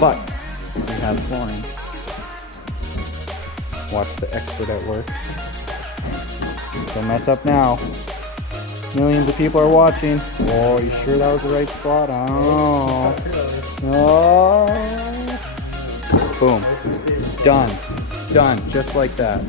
but we have flooring. Watch the expert at work. Don't mess up now. Millions of people are watching. Oh, you sure that was the right spot? Oh, oh. Boom, done, just like that.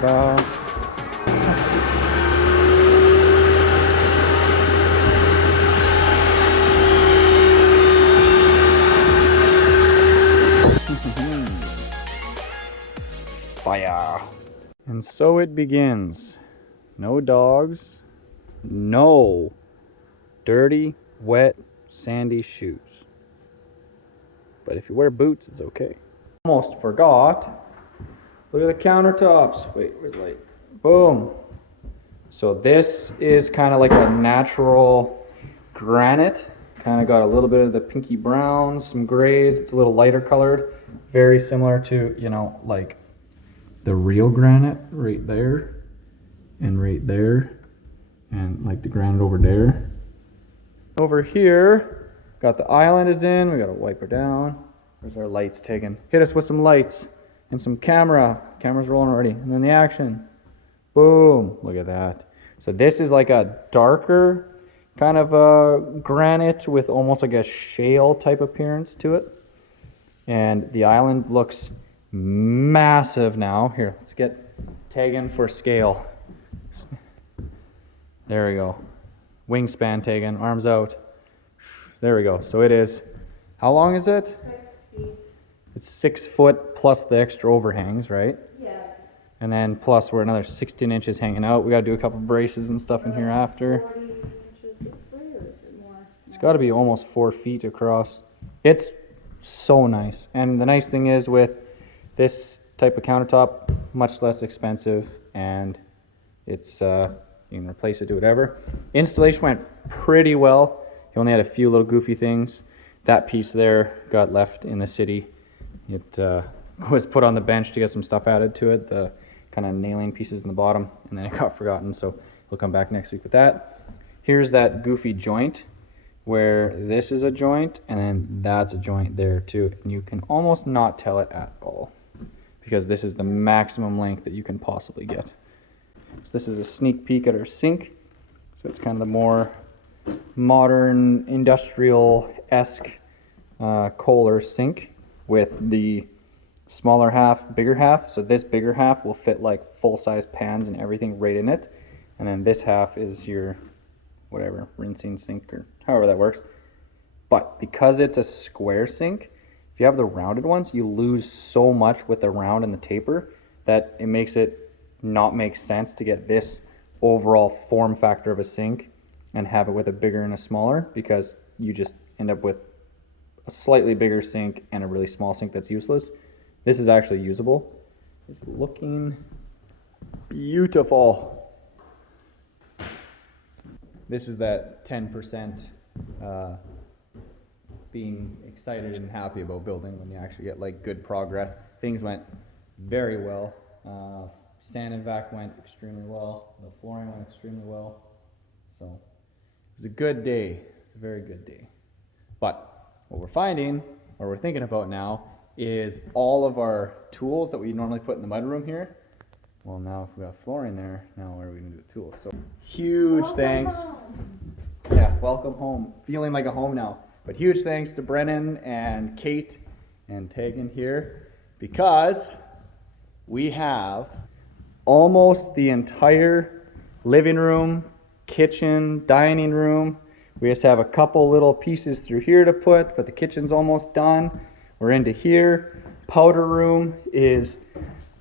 Ta-da. Fire. And so it begins. No dogs. No dirty, wet, sandy shoes. But if you wear boots, it's okay. Almost forgot. Look at the countertops. Wait, where's the light? Boom. So this is kind of like a natural granite. Kind of got a little bit of the pinky browns, some grays. It's a little lighter colored. Very similar to, you know, like the real granite right there and right there. And like the granite over there. Over here, got the island is in. We got to wipe her down. There's our lights taken. Hit us with some lights and some camera. Camera's rolling already. And then the action. Boom. Look at that. So this is like a darker kind of a granite with almost like a shale type appearance to it. And the island looks massive now. Here, let's get taken for scale. There we go. Wingspan taken, arms out. There we go. So it is, how long is it? 6 feet. It's 6 foot plus the extra overhangs, right? Yeah. And then plus we're another 16 inches hanging out. We got to do a couple braces and stuff in here after. 40 inches this way, or is it more? It's got to be almost 4 feet across. It's so nice. And the nice thing is with this type of countertop, much less expensive, and it's you can replace it, do whatever. Installation went pretty well. He only had a few little goofy things. That piece there got left in the city. It was put on the bench to get some stuff added to it, the kind of nailing pieces in the bottom, and then it got forgotten, so we'll come back next week with that. Here's that goofy joint where this is a joint and then that's a joint there too, and you can almost not tell it at all because this is the maximum length that you can possibly get. So this is a sneak peek at our sink. So it's kind of the more modern industrial-esque Kohler sink with the smaller half, bigger half. So this bigger half will fit like full-size pans and everything right in it. And then this half is your whatever, rinsing sink or however that works. But because it's a square sink, if you have the rounded ones, you lose so much with the round and the taper that it makes it not make sense to get this overall form factor of a sink and have it with a bigger and a smaller, because you just end up with a slightly bigger sink and a really small sink that's useless. This is actually usable. It's looking beautiful. This is that 10% being excited and happy about building when you actually get like good progress. Things went very well. Sand and vac went extremely well. The flooring went extremely well. So it was a good day. It's a very good day. But what we're finding, or we're thinking about now, is all of our tools that we normally put in the mudroom here. Well, now if we got flooring there, now where are we going to do the tools? So huge thanks. Yeah, welcome home. Feeling like a home now. But huge thanks to Brennan and Kate and Tegan here, because we have almost the entire living room, kitchen, dining room. We just have a couple little pieces through here to put, but the kitchen's almost done. We're into here. Powder room is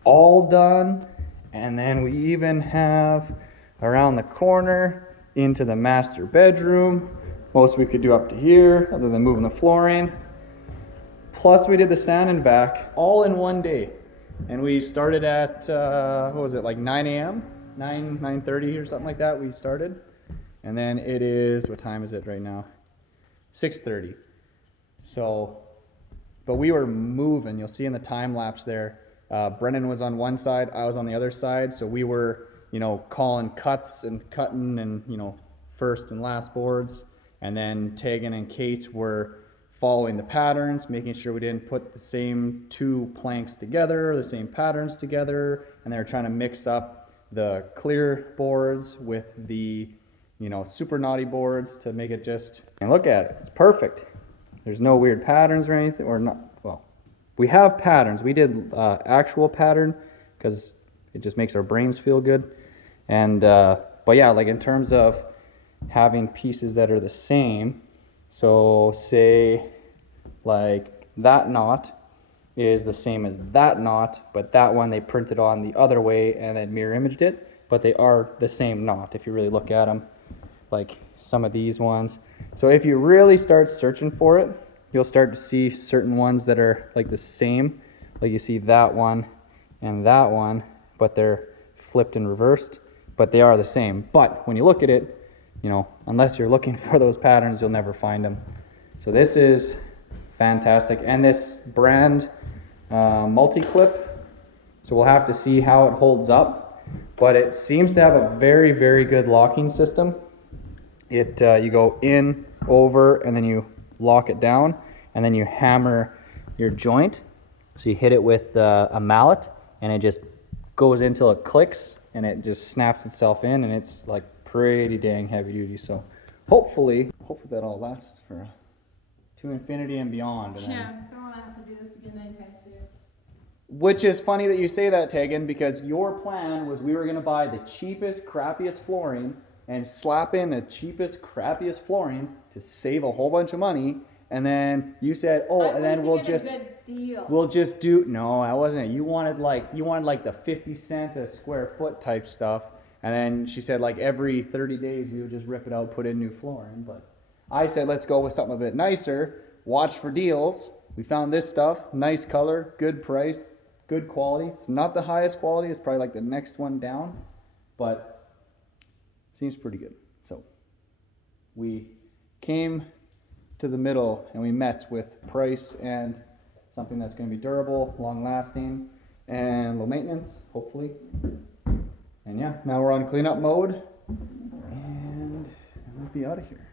all done. And then we even have around the corner into the master bedroom. Most we could do up to here, other than moving the flooring. Plus we did the sand and vac all in one day. And we started at, what was it, like 9 a.m.? 9:30 or something like that we started. And then it is, what time is it right now? 6:30. So, but we were moving. You'll see in the time lapse there, Brennan was on one side, I was on the other side. So we were, you know, calling cuts and cutting and, you know, first and last boards. And then Tegan and Kate were following the patterns, making sure we didn't put the same two planks together, the same patterns together, and they were trying to mix up the clear boards with the, you know, super naughty boards to make it just, and look at it, it's perfect. There's no weird patterns or anything, or not, well, we have patterns. We did actual pattern because it just makes our brains feel good. And but yeah, like in terms of having pieces that are the same, so say like that knot is the same as that knot, but that one they printed on the other way and then mirror imaged it, but they are the same knot if you really look at them, like some of these ones. So if you really start searching for it, you'll start to see certain ones that are like the same, like you see that one and that one, but they're flipped and reversed, but they are the same. But when you look at it, you know, unless you're looking for those patterns, you'll never find them. So this is fantastic, and this brand multi-clip, so we'll have to see how it holds up, but it seems to have a very, very good locking system. It you go in, over, and then you lock it down, and then you hammer your joint. So you hit it with a mallet, and it just goes in till it clicks, and it just snaps itself in, and it's like pretty dang heavy duty. So hopefully that all lasts for to infinity and beyond. And yeah, don't want to have to do this again anytime soon. Which is funny that you say that, Tegan, because your plan was we were going to buy the cheapest, crappiest flooring and slap in the cheapest, crappiest flooring to save a whole bunch of money. And then you said, oh, and then we'll just do, no, that wasn't it. You wanted like the 50 cent a square foot type stuff. And then she said like every 30 days you would just rip it out, put in new flooring. But I said, let's go with something a bit nicer, watch for deals. We found this stuff, nice color, good price, good quality. It's not the highest quality, it's probably like the next one down, but seems pretty good. So we came to the middle and we met with price and something that's going to be durable, long lasting, and low maintenance, hopefully. And yeah, now we're on cleanup mode and we'll be out of here.